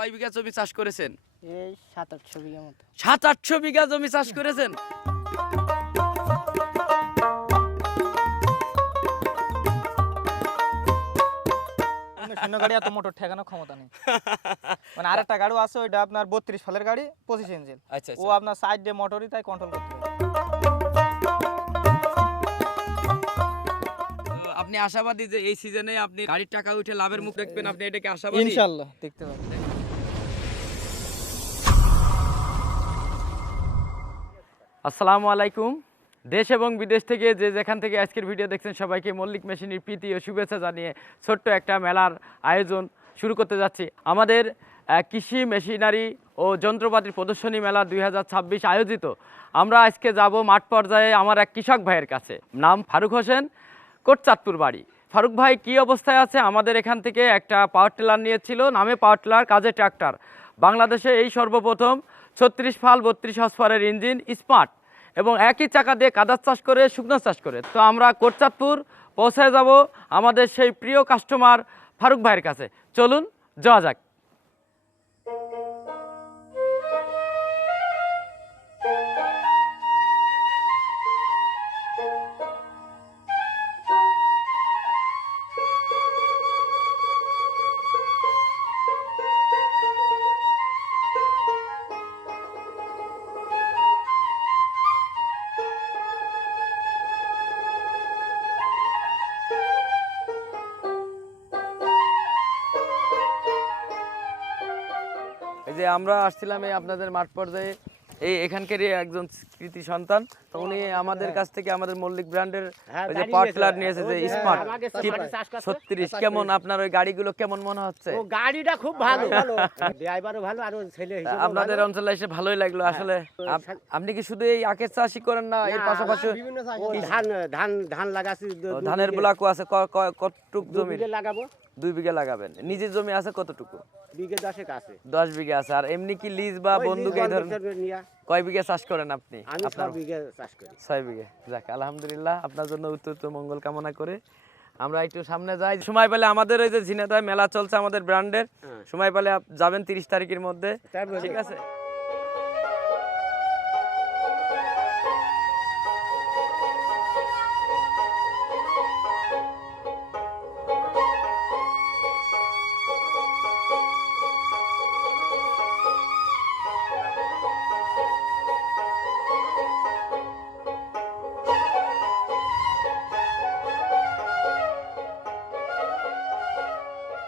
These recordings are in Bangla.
কয় বিঘা জমি চাষ করেছেন? এই 7-800 বিঘা মতো। 700-800 বিঘা জমি চাষ করেছেন। শূন্য গাড়ি এত মোটর ঠেকানোর ক্ষমতা নেই। মানে আরেকটা গাড়ি আছে ওইটা আপনার 32 সালের গাড়ি 25 ইঞ্চিন। আচ্ছা ও আপনার সাইড দিয়ে মোটরই তাই কন্ট্রোল করতে পারে। আপনি আশাবাদী যে এই সিজনে আপনি গাড়ির টাকা উঠে লাভের মুখ দেখবেন, আপনি এটাকে আশাবাদী? ইনশাআল্লাহ দেখতে পাবেন। আসসালামু আলাইকুম। দেশ এবং বিদেশ থেকে যে যেখান থেকে আজকের ভিডিও দেখছেন সবাইকে মল্লিক মেশিনের প্রীতি ও শুভেচ্ছা জানিয়ে ছোট্ট একটা মেলার আয়োজন শুরু করতে যাচ্ছি। আমাদের কৃষি মেশিনারি ও যন্ত্রপাতির প্রদর্শনী মেলা 2026 আয়োজিত। আমরা আজকে যাব মাঠ পর্যায়ে আমার এক কৃষক ভাইয়ের কাছে, নাম ফারুক হোসেন, কোটচাঁদপুর বাড়ি। ফারুক ভাই কি অবস্থায় আছে? আমাদের এখান থেকে একটা পাওয়ার টিলার নিয়েছিল, নামে পাওয়ার টিলার, কাজে ট্রাক্টর। বাংলাদেশে এই সর্বপ্রথম 36 ফাল 32 হর্সপাওয়ারের ইঞ্জিন, স্মার্ট এবং একই চাকা দিয়ে কাদার চাষ করে, শুকনো চাষ করে। তো আমরা কোটচাঁদপুর পৌঁছায় যাব আমাদের সেই প্রিয় কাস্টমার ফারুক ভাইয়ের কাছে। চলুন যাওয়া যাক। এই যে আমরা আসছিলাম এই আপনাদের মাঠ পর্যায়ে, এই এখানকারই একজন কৃতি সন্তান, তো উনি আমাদের কাছ থেকে আমাদের মল্লিক ব্র্যান্ডের ওই যে পাওয়ার টিলার নিয়েছে, যে স্মার্ট 36। কেমন আপনার ওই গাড়িগুলো কেমন মনে হচ্ছে? ও গাড়িটা খুব ভালো, ড্রাইভারও ভালো আর ছেলে হিসেবে আপনাদের অঞ্চলে এসে ভালোই লাগলো আসলে। আপনি কি শুধু এই আখের চাষই করেন না, এর পাশাপাশি ও ধান ধান ধান লাগাছি ধানের ব্লকও আছে? কতটুক জমি? লাগাবো। 2 বিঘা লাগাবেন। নিজের জমি আছে কতটুকু? বিঘে 10 আছে। 10 বিঘা আছে। আর এমনি কি লিজ বা বন্ধুকে এই ধরনের কয় বিঘা চাষ করেন আপনি? আমি 6 বিঘে চাষ করি। 6 বিঘা। যাক আলহামদুলিল্লাহ, আপনার জন্য উত্তর মঙ্গল কামনা করে আমরা একটু সামনে যাই। সময় পেলে আমাদের ওই যে ঝিনাইদহ মেলা চলছে আমাদের ব্র্যান্ডের, সময় পেলে যাবেন 30 তারিখের মধ্যে, ঠিক আছে?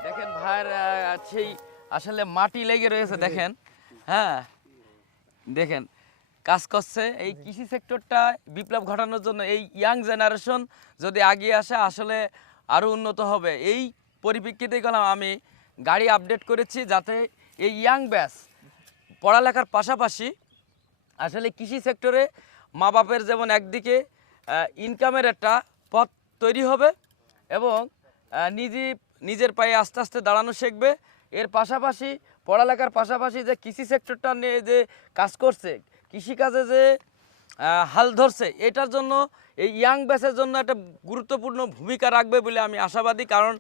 দেখেন ভাইয়ের সেই আসলে মাটি লেগে রয়েছে, দেখেন। হ্যাঁ দেখেন কাজ করছে। এই কৃষি সেক্টরটা বিপ্লব ঘটানোর জন্য এই ইয়াং জেনারেশন যদি এগিয়ে আসে আসলে আরও উন্নত হবে। এই পরিপ্রেক্ষিতেই গেলাম আমি গাড়ি আপডেট করেছি, যাতে এই ইয়াং ব্যাচ পড়ালেখার পাশাপাশি আসলে কৃষি সেক্টরে মা বাপের যেমন একদিকে ইনকামের একটা পথ তৈরি হবে এবং নিজের পায়ে আস্তে আস্তে দাঁড়ানো শিখবে। এর পাশাপাশি পড়ালেখার পাশাপাশি যে কৃষি সেক্টরটা নিয়ে যে কাজ করছে, কৃষিকাজে যে হাল ধরছে, এটার জন্য এই ইয়াং ব্যাচের জন্য একটা গুরুত্বপূর্ণ ভূমিকা রাখবে বলে আমি আশাবাদী। কারণ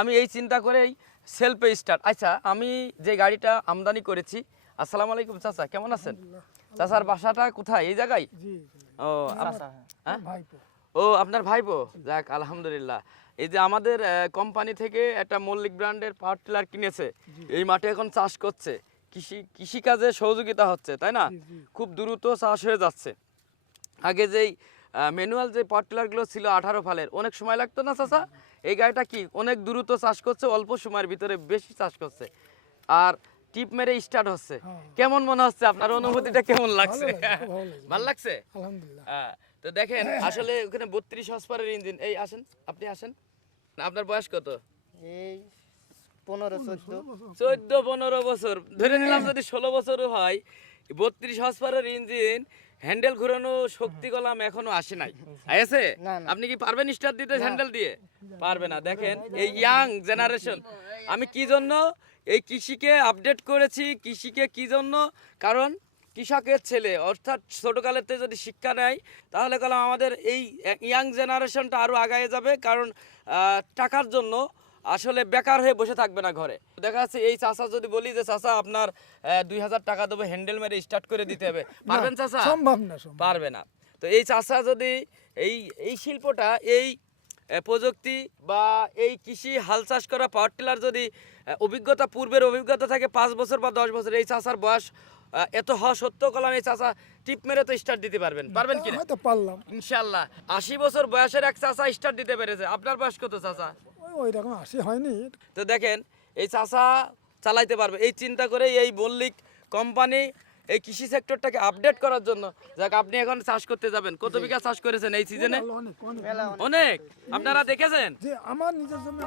আমি এই চিন্তা করেই সেলফে স্টার্ট। আচ্ছা, আমি যে গাড়িটা আমদানি করেছি, আসসালামু আলাইকুম চাচা, কেমন আছেন? চাচার বাসাটা কোথায়? এই জায়গায়? ও ও আপনার ভাইপো? যাক আলহামদুলিল্লাহ। এই যে আমাদের কোম্পানি থেকে একটা মল্লিক ব্র্যান্ডের পাওয়ার টিলার কিনেছে, এই মাঠে এখন চাষ করছে, কৃষিকাজে সহযোগিতা হচ্ছে, তাই না? খুব দ্রুত চাষ হয়ে যাচ্ছে। আগে যেই ম্যানুয়াল যে পাওয়ার টিলারগুলো ছিল 18 ফালের, অনেক সময় লাগতো না চাচা? এই গাড়িটা কি অনেক দ্রুত চাষ করছে, অল্প সময়ের ভিতরে বেশি চাষ করছে, আর টিপ মেরে স্টার্ট হচ্ছে। কেমন মনে হচ্ছে? আপনার অনুভূতিটা কেমন লাগছে? ভালো লাগছে? আলহামদুলিল্লাহ। তো দেখেন আসলে ওখানে 32 হর্সপাওয়ারের ইঞ্জিন। এই আসেন, আপনি আসেন। আপনার বয়স কত? এই 15-14 14-15 বছর ধরে নিলাম, যদি 16 বছরও হয়। 32 হর্সপাওয়ারের ইঞ্জিন, হ্যান্ডেল ঘোরানো শক্তি গলাম এখনো আসে নাই। আছে? আপনি কি পারবেন স্টার্ট দিতে হ্যান্ডেল দিয়ে? পারবে না। দেখেন এই ইয়াং জেনারেশন, আমি কি জন্য এই কৃষিকে আপডেট করেছি, কৃষিকে কি জন্য? কারণ কৃষকের ছেলে, অর্থাৎ ছোটোকালেতে যদি শিক্ষা নেয় তাহলে কলম আমাদের এই ইয়াং জেনারেশনটা আরও আগায় যাবে। কারণ টাকার জন্য আসলে বেকার হয়ে বসে থাকবে না ঘরে। দেখা যাচ্ছে এই চাচা যদি বলি যে চাচা আপনার 2000 টাকা দেবো, হ্যান্ডেল মেরে স্টার্ট করে দিতে হবে, পারবেন চাচা? সম্ভব না, সম্ভব। পারবে না। তো এই চাচা যদি এই এই শিল্পটা, এই প্রযুক্তি বা এই কৃষি হাল চাষ করা পাওয়ার টিলার যদি অভিজ্ঞতা, পূর্বের অভিজ্ঞতা থাকে 5 বছর বা 10 বছর, এই চাচার বয়স এত হওয়া সত্ত্বেও কলম এই চাচা টিপ মেরে তো স্টার্ট দিতে পারবেন কি না? হয়তো পারলাম। ইনশাআল্লাহ। 80 বছর বয়সের এক চাচা স্টার্ট দিতে পেরেছে। আপনার বয়স কত চাচা? ওই রকম 80 হয়নি। তো দেখেন এই চাচা চালাইতে পারবে। এই চিন্তা করে এই মল্লিক কোম্পানি এই কৃষি সেক্টরটাকে আপডেট করার জন্য, যাক আপনি এখন চাষ করতে যাবেন, কত বিঘা চাষ করেছেন এই সিজনে? অনেক অনেক অনেক। আপনারা দেখেছেন? যে আমার নিজের জন্য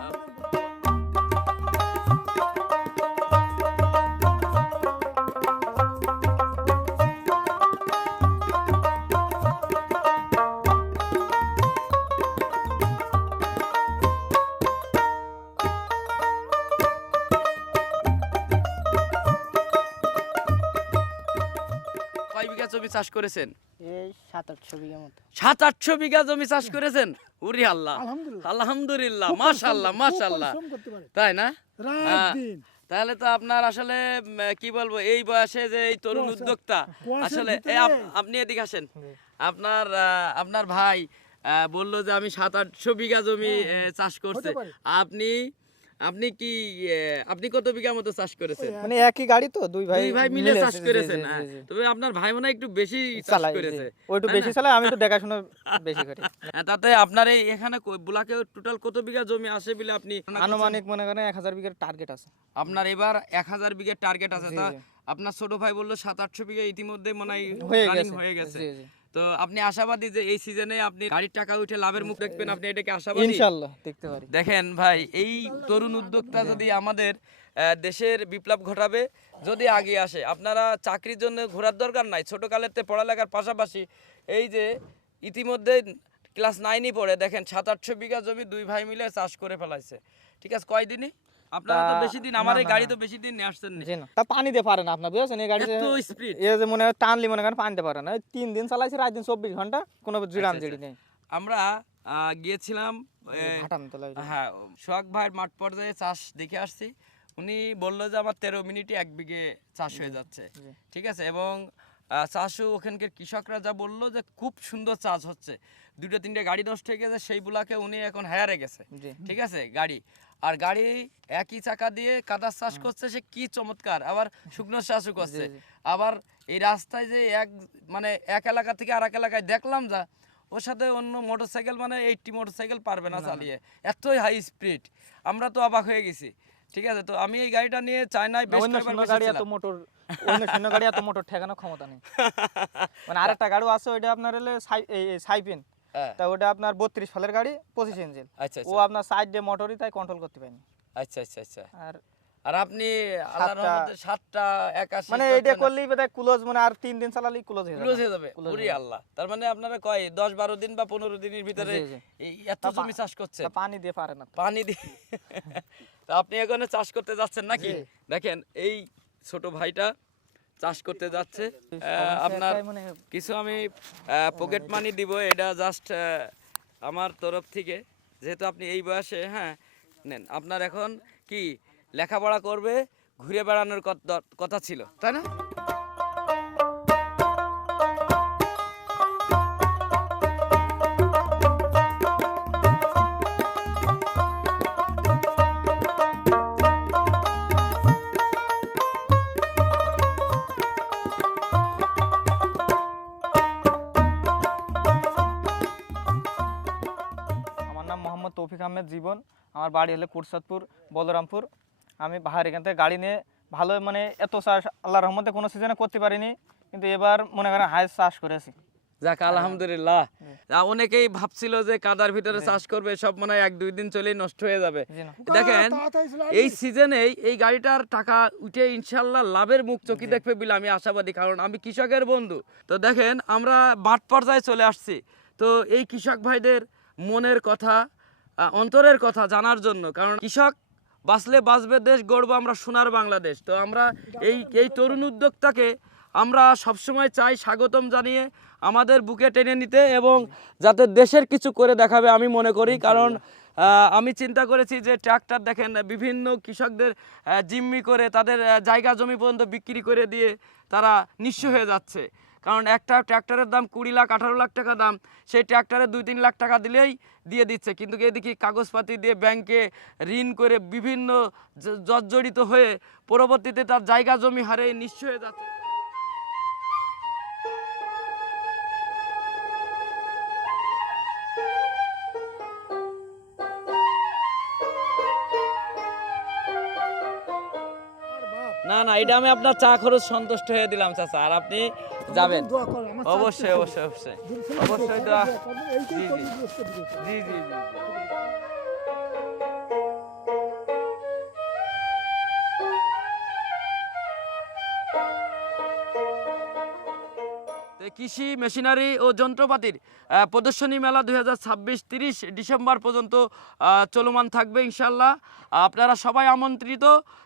কয় বিঘা জমি চাষ করেছেন? এই 700-800 বিঘা মতো। 700-800 বিঘা জমি চাষ করেছেন? উরি আল্লাহ, আলহামদুলিল্লাহ। আলহামদুলিল্লাহ, খুব মাশাআল্লাহ, পরিশ্রম, মাশাআল্লাহ। খুব পরিশ্রম করতে পারে। তাই না? রাত হ্যাঁ। দিন। তাহলে তো আপনার আসলে কি বলবো, এই বয়সে যে এই তরুণ কুয়াশা- উদ্যোক্তা, কুয়াশার আসলে ভিতরে। আপনি এদিকে আসেন। আপনার ভাই বললো যে আমি 700-800 বিঘা জমি চাষ করছে। হতে পারে। আপনি কি আপনি কত বিঘা মতো চাষ করেছেন? মানে একই গাড়ি তো, দুই ভাই দুই ভাই মিলে চাষ জি, জি, করেছেন। জি, হ্যাঁ। জি, জি। তবে আপনার ভাই মনে হয় একটু বেশি চাষ চালাই, জি। করেছে। ও একটু তাই বেশি না? চালায়, আমি তো দেখাশোনা বেশি করি। তাতে আপনার এই এখানে বুলাকে টোটাল কত বিঘা জমি আসে বলে আপনি আনুমানিক মনে করেন 1000 বিঘার টার্গেট আছে। আপনার এবার 1000 বিঘার টার্গেট আছে। জি, তা জি। আপনার ছোট ভাই বললো 700-800 বিঘা ইতিমধ্যে মনে হয় হয়ে running গেছে, হয়ে গেছে। জি, জি। তো আপনি আশাবাদী যে এই সিজনে আপনি গাড়ির টাকা উঠে লাভের মুখ দেখবেন? আপনি এটাকে আশাবাদী? ইনশাআল্লাহ দেখতে পারি। দেখেন ভাই, এই তরুণ উদ্যোক্তা যদি আমাদের দেশের বিপ্লব ঘটাবে, যদি আগে আসে। আপনারা চাকরির জন্য ঘোরার দরকার নাই, ছোট কালেতে পড়ালেখার পাশাপাশি এই যে ইতিমধ্যে ক্লাস 9-ই পড়ে দেখেন 700-800 বিঘা জমি দুই ভাই মিলে চাষ করে ফেলাইছে। ঠিক আছে, কয়দিনই? আপনারা তো বেশি দিন, আমার এই গাড়ি তো বেশি দিন নিয়ে আসছেন না। জি না, তা পানি দিয়ে পারে না আপনার, বুঝেছেন? এই গাড়ি এত স্পিড। এ যে মনে হয় টানলি মনে করেন পানি দিয়ে পারে না। 3 দিন চালাইছে, রাত দিন 24 ঘন্টা, কোনো জিরাম জিড়ি নেই। আমরা গিয়েছিলাম ভাটান তোলাই। হ্যাঁ, সোহাগ ভাইয়ের মাঠ পর্যায়ে চাষ দেখে আসছি। উনি বললো যে আমার 13 মিনিটে 1 বিঘে চাষ হয়ে যাচ্ছে। ঠিক আছে, এবং চাষও ওখানকার কৃষকরা যা বললো যে খুব সুন্দর চাষ হচ্ছে। 2-3টে গাড়ি নষ্ট হয়ে গেছে, সেইগুলাকে উনি এখন হায়ারে গেছে। জি। ঠিক আছে, গাড়ি আর গাড়ি একই চাকা দিয়ে কাদার চাষ করছে, সে কি চমৎকার। আবার শুকনো চাষও করছে। আবার এই রাস্তায় যে এক এলাকা থেকে আর এক এলাকায় দেখলাম যা, ওর সাথে অন্য মোটরসাইকেল 80 মোটরসাইকেল পারবে না চালিয়ে, এতই হাই স্পিড। আমরা তো অবাক হয়ে গেছি। ঠিক আছে, তো আমি এই গাড়িটা নিয়ে চায়নায় বেশ অন্য কয়েকবার শূন্য গাড়ি এত বসেছিলাম। মোটর, অন্য শূন্য গাড়ি এত মোটর ঠেকানোর ক্ষমতা নেই। মানে আরেকটা গাড়ি আছে, ওইটা আপনার হলে সাইপেন, হ্যাঁ। তা ওটা আপনার 32 সালের গাড়ি, 25 ইঞ্চিল। আচ্ছা ও আপনার সাইড দিয়ে মোটরই, তাই কন্ট্রোল করতে পারেনি। আচ্ছা আচ্ছা আচ্ছা। আর আর আপনি আল্লাহর রহমতে 7টা 81 মানে এইটা করলেই বোধহয় ক্লোজ, মানে আর 3 দিন চালালেই ক্লোজ হয়ে ক্লোজ যাবে। হয়ে যাবে। ওরে আল্লাহ, তার মানে আপনারা কয় 10-12 দিন বা 15 দিনের ভিতরে জি, জি। এই এত জমি চাষ করছেন? তা পানি দিয়ে পারে না তো। পানি দিয়ে। তা আপনি এখানে চাষ করতে যাচ্ছেন নাকি? দেখেন এই ছোট ভাইটা চাষ করতে যাচ্ছে। আপনার একটাই মানে কিছু আমি পকেট মানি দিব, এটা জাস্ট আমার তরফ থেকে, যেহেতু আপনি এই বয়সে। হ্যাঁ, নেন। আপনার এখন কি লেখাপড়া করবে, ঘুরে বেড়ানোর কথা ছিল, তাই না? আমার নাম মোহাম্মদ তৌফিক আহমেদ জীবন, আমার বাড়ি হলে কুরসাদপুর, বলরামপুর। আমি বাহার এখান থেকে গাড়ি নিয়ে ভালো, মানে এত চাষ আল্লাহর রহমতে কোনো সিজনে করতে পারিনি, কিন্তু এবার মনে করেন হাইস্ট চাষ করেছি। যাক আলহামদুলিল্লাহ। অনেকেই ভাবছিল যে কাদার ভিতরে চাষ করবে, সব মনে হয় 1-2 দিন চলেই নষ্ট হয়ে যাবে। জি না। দেখেন তাড়াতাড়ি চলে এই সিজনে এই গাড়িটার টাকা উঠে ইনশাল্লাহ লাভের মুখ চোখে দেখবে বলে আমি আশাবাদী, কারণ আমি কৃষকের বন্ধু। তো দেখেন আমরা মাঠ পর্যায়ে চলে আসছি, তো এই কৃষক ভাইদের মনের কথা, অন্তরের কথা জানার জন্য, কারণ কৃষক বাঁচলে বাঁচবে দেশ, গড়বো আমরা সোনার বাংলাদেশ। তো আমরা এই তরুণ উদ্যোক্তাকে আমরা সবসময় চাই স্বাগতম জানিয়ে আমাদের বুকে টেনে নিতে, এবং যাতে দেশের কিছু করে দেখাবে আমি মনে করি। কারণ আমি চিন্তা করেছি যে ট্রাক্টর দেখেন বিভিন্ন কৃষকদের জিম্মি করে তাদের জায়গা জমি পর্যন্ত বিক্রি করে দিয়ে তারা নিঃস্ব হয়ে যাচ্ছে। কারণ একটা ট্র্যাক্টরের দাম 20 লাখ 18 লাখ টাকা দাম, সেই ট্র্যাক্টরে 2-3 লাখ টাকা দিলেই দিয়ে দিচ্ছে, কিন্তু এদিকে কাগজপাতি দিয়ে ব্যাংকে ঋণ করে বিভিন্ন জর্জরিত হয়ে পরবর্তীতে তার জায়গা জমি হারে নিঃস্ব হয়ে যাচ্ছে। আর বাপ, না না, এটা আমি আপনার চা খরচ সন্তুষ্ট হয়ে দিলাম চাচা, আর আপনি যাবেন। দোয়া করো, আমার চাকরি অবশ্যই হবে। অবশ্যই অবশ্যই দিন শেষে অবশ্যই দোয়া দোয়া। করবেন, এইটাই জি, করবেন, জি। বুঝতে পেরেছি। জি জি জি। তো কৃষি মেশিনারি ও যন্ত্রপাতির প্রদর্শনী মেলা 2026-30 ডিসেম্বর পর্যন্ত চলমান থাকবে ইনশাল্লাহ। আপনারা সবাই আমন্ত্রিত,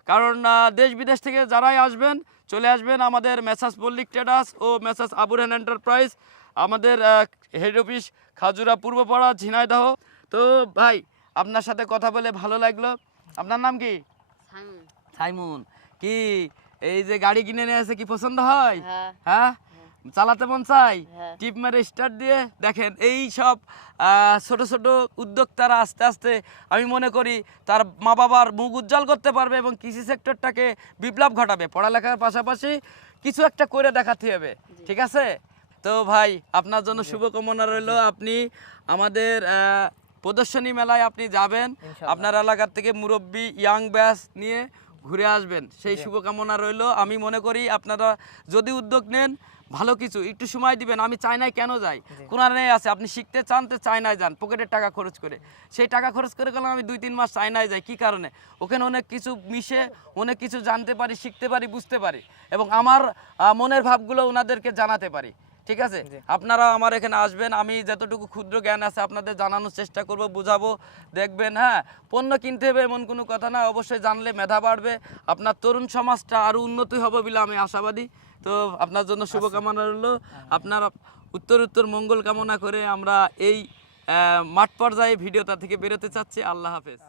কারণ দেশ বিদেশ থেকে যারাই আসবেন চলে আসবেন আমাদের মেসাস মল্লিক ট্রেডার্স ও মেসাস আবু রেহান এন্টারপ্রাইজ, আমাদের হেড অফিস খাজুরা পূর্বপাড়া ঝিনাইদহ। তো ভাই, আপনার সাথে কথা বলে ভালো লাগলো। আপনার নাম কি? সাইমুন। কি এই যে গাড়ি কিনে নিয়ে এসে কি পছন্দ হয়? হ্যাঁ। হ্যাঁ, চালাতে মন চাই? হ্যাঁ। টিপ মেরে স্টার্ট দিয়ে দেখেন এই সব ছোট ছোট উদ্যোক্তারা আস্তে আস্তে আমি মনে করি তার মা বাবার মুখ উজ্জ্বল করতে পারবে এবং কৃষি সেক্টরটাকে বিপ্লব ঘটাবে। পড়ালেখার পাশাপাশি কিছু একটা করে দেখাতে হবে, ঠিক আছে? তো ভাই, আপনার জন্য শুভকামনা রইল। আপনি আমাদের প্রদর্শনী মেলায় আপনি যাবেন, আপনার এলাকার থেকে মুরব্বী ইয়াং ব্যাচ নিয়ে ঘুরে আসবেন, সেই শুভকামনা রইল। আমি মনে করি আপনারা যদি উদ্যোগ নেন, ভালো কিছু একটু সময় দিবেন। আমি চায়নায় কেন যাই? কোরআনে আছে আপনি শিখতে চান তো চায়নায় যান, পকেটের টাকা খরচ করে। সেই টাকা খরচ করে গেলাম আমি 2-3 মাস চায়নায় যাই, কি কারণে? ওখানে অনেক কিছু মিশে অনেক কিছু জানতে পারি, শিখতে পারি, বুঝতে পারি এবং আমার মনের ভাবগুলো ওনাদেরকে জানাতে পারি, ঠিক আছে? আপনারা আমার এখানে আসবেন, আমি যতটুকু ক্ষুদ্র জ্ঞান আছে আপনাদের জানানোর চেষ্টা করব, বুঝাবো। দেখবেন, হ্যাঁ, পণ্য কিনতে হবে এমন কোনো কথা না, অবশ্যই জানলে মেধা বাড়বে, আপনার তরুণ সমাজটা আরও উন্নতি হবে বলে আমি আশাবাদী। তো আপনার জন্য শুভকামনা রইল। আপনার উত্তর মঙ্গল কামনা করে আমরা এই মাঠ পর্যায়ে ভিডিওটা থেকে বেরোতে চাচ্ছি। আল্লাহ হাফেজ।